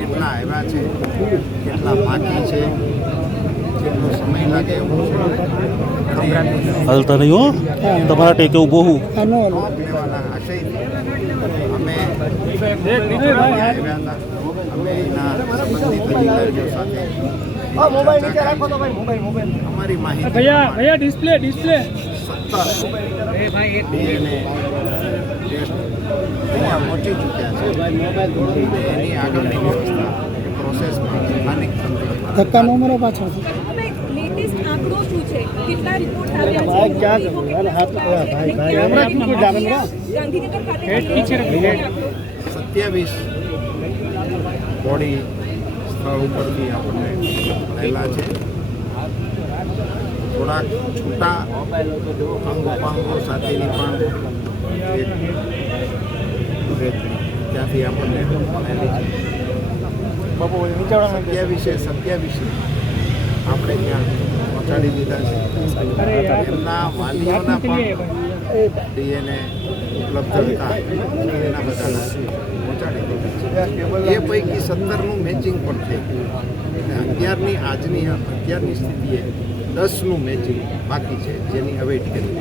કેટલા આવ્યા છે, કેટલા બાકી છે, કેટલો સમય લાગે હાલતા નહીં હો, તમારા ટેકે ઊભો હું લેવાના આશયથી અમે આવ્યા હતા. અમે એના સંબંધિત અધિકારીઓ સાથે અમારી માહિતી ડિસ્પ્લે 17 DNA ટેસ્ટ અહીંયા પહોંચી ચૂક્યા છે. એની આગળની વ્યવસ્થા પ્રોસેસમાં સ્થાનિક તંત્ર ધક્કા ન મારો પાછળ લેટેસ્ટ આંકડો શું છે? કેટલા રિપોર્ટ આવ્યા છે? ગાંધીનગર ખાતે 27 બોડી સ્થળ ઉપરથી આપણને મળેલા છે. થોડાક છૂટા અંગોપાંગો સાથેની પણ એક ત્યાંથી આપણને મળેલી છે. 27 આપણે ત્યાં પહોંચાડી દીધા છે. એમના વાલીઓના પણ DNA ઉપલબ્ધ હતા, એના બધાના પહોંચાડી દીધા છે. એ પૈકી 17નું મેચિંગ પણ થઈ ગયું અને અત્યારની સ્થિતિએ 10નું મેચિંગ બાકી છે, જેની અવેટ કરી.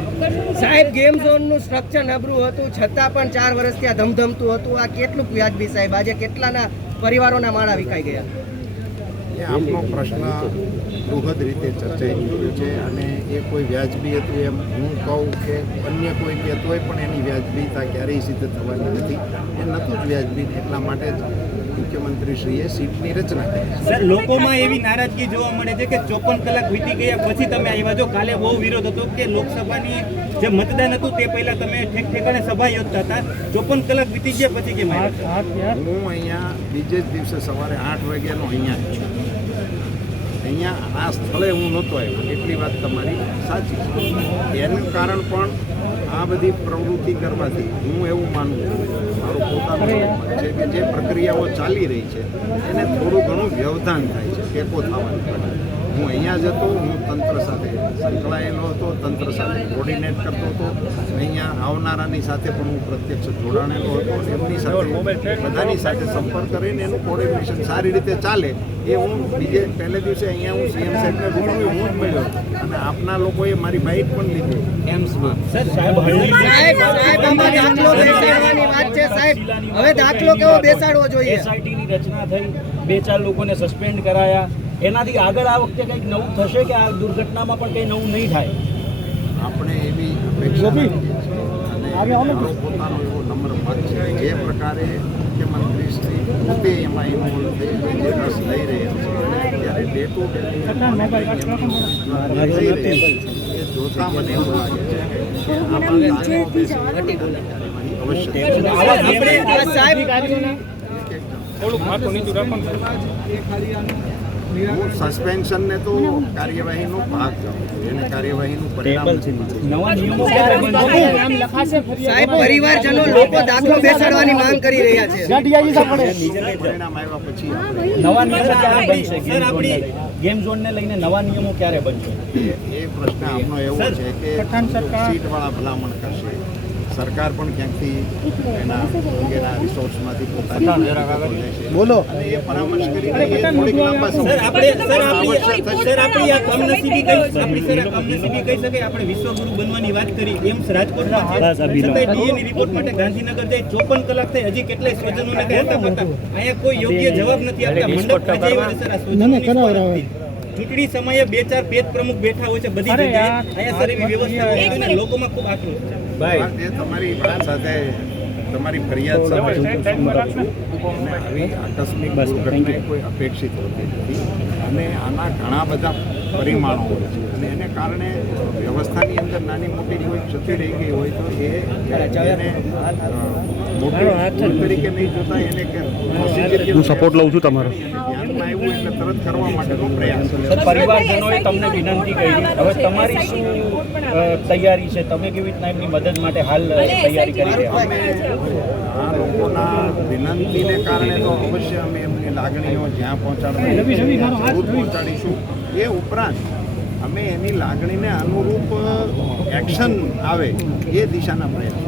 સાહેબ, ગેમ ઝોનનું સ્ટ્રક્ચર નબળું હતું છતાં પણ 4 વર્ષથી આ ધમધમતું હતું. આ કેટલું વ્યાજબી સાહેબ? આજે કેટલાના પરિવારોના માળા વિખાઈ ગયા? એ આપનો પ્રશ્ન બૃહદ રીતે ચર્ચાઈ ગયો છે અને એ કોઈ વ્યાજબી હતું એમ હું કહું કે અન્ય કોઈ કહેતો હોય પણ એની વ્યાજબીતા ક્યારેય સિદ્ધ થવાની નથી. એ નહોતું જ વ્યાજબી, એટલા માટે જ મુખ્યમંત્રીશ્રીએ સીટની રચના કરી. સર, લોકોમાં એવી નારાજગી જોવા મળે છે કે 54 કલાક વીતી ગયા પછી તમે આવ્યા છો. કાલે બહુ વિરોધ હતો કે લોકસભાની જે મતદાન હતું તે પહેલા તમે ઠેકાણે સભા યોજતા હતા. 54 કલાક વીતી ગયા પછી કેમ આવ્યા? હું અહીંયા બીજે જ દિવસે સવારે 8 વાગ્યાનો અહીંયા જ છું. અહીંયા આ સ્થળે હું નહોતો આવ્યો, એટલી વાત તમારી સાચી છે. એનું કારણ પણ આ બધી પ્રવૃત્તિ કરવાથી હું એવું માનું છું, મારું પોતાનું મત છે કે જે પ્રક્રિયાઓ ચાલી રહી છે એને થોડું ઘણું વ્યવધાન થાય છે, ટેકો થવાની પડે. હું અહીંયા જ હતો, હું તંત્ર સાથે સંકળાયેલો હતો, તંત્ર સાથે કોર્ડિનેટ કરતો હતો. અહીંયા આવનારાની સાથે પણ હું પ્રત્યક્ષ જોડાણેલો હતો. એમની સાથે બધાની સાથે સંપર્ક કરીને એનું કોર્ડિનેશન સારી રીતે ચાલે એ હું પહેલે દિવસે અહીંયા હું સીએમ સાહેબને રૂબરૂ હું જ મળ્યો અને આપના લોકોએ મારી બાઇટ પણ લીધી એમ્સમાં. હવે દાખલો કેવો બેસાડવો જોઈએ? એસઆઈટીની રચના થઈ, 2-4 લોકોને સસ્પેન્ડ કરાયા. એનાથી આગળ આ વખતે કંઈક નવું થશે કે આ દુર્ઘટનામાં પણ કંઈ નવું નહીં થાય? આપણે એવી અપેક્ષા રાખીએ છીએ અને મારો પોતાનો એવો નમ્ર મત છે જે પ્રકારે મુખ્યમંત્રીશ્રી પોતે એમાં ઇન્વોલ્વ થઈ જે રસ લઈ રહ્યા છે ત્યારે ડે ટુ ડે એ જોતા મને એવું લાગે છે કે આમાં હું સસ્પેન્શનને તો કાર્યવાહીનો ભાગ જાઉં છું, એને કાર્યવાહીનું પરિણામ નવા નિયમો ક્યારે બનશે? સાહેબ, પરિવારજનો લોકો દાખલો બેસાડવાની માંગ કરી રહ્યા છે. પરિણામ આવ્યા પછી નવા નિયમો ક્યારે બનશે? ગેમ ઝોનને લઈને નવા નિયમો ક્યારે બનશે? એ પ્રશ્ન આપનો એવો છે કે સીટવાળા ભલામણ કરશે, સરકાર પણ ક્યાંકથી એના અંગેના રિસોર્સમાંથી પોતાની બોલો અને એ પરામર્શ કરીને એ થોડીક લાંબા સમય આપણી આ કમનસીબી કહી શકાય. આપણે વિશ્વગુરુ બનવાની વાત કરી, એમ્સ રાજકોટમાં છે, છતાંય ડીએની રિપોર્ટ માટે ગાંધીનગર જાય 54 કલાક થઈ, હજી કેટલાય સ્વજનોને કઈ હતા પતા. અહીંયા કોઈ યોગ્ય જવાબ નથી આપતા. મંડપ રચાઈ સર, આ સ્વજનોની ચૂંટણી સમયે 2-4 પેજ પ્રમુખ બેઠા હોય છે બધી જગ્યાએ. અહીંયા સર એવી વ્યવસ્થા હોવી જોઈએ ને. લોકોમાં ખૂબ આક્રોશ છે. ભાઈ, તમારી વાત સાથે તમારી ફરિયાદ સાથે આવી આકસ્મિક દુર્ઘટના કોઈ અપેક્ષિત હોતી નથી અને આના ઘણા બધા પરિમાણો હોય છે અને એને કારણે વ્યવસ્થાની અંદર નાની મોટી કોઈ ક્ષતિ રહી ગઈ હોય તો એને મોટી તરીકે નહીં જોતા એને હું સપોર્ટ લઉં છું તમારો. ધ્યાનમાં આવ્યું એટલે તરત કરવા માટેનો પ્રયાસ. પરિવારજનોએ તમને વિનંતી કરી, હવે તમારી શું તૈયારી છે? તમે કેવી રીતના એમની મદદ માટે હાલ તૈયારી કરી રહ્યા? અમે આ લોકોના વિનંતીને કારણે તો અવશ્ય અમે એમની લાગણીઓ જ્યાં પહોંચાડીશું. એ ઉપરાંત અમે એની લાગણીને અનુરૂપ એક્શન આવે એ દિશાના પ્રયાસ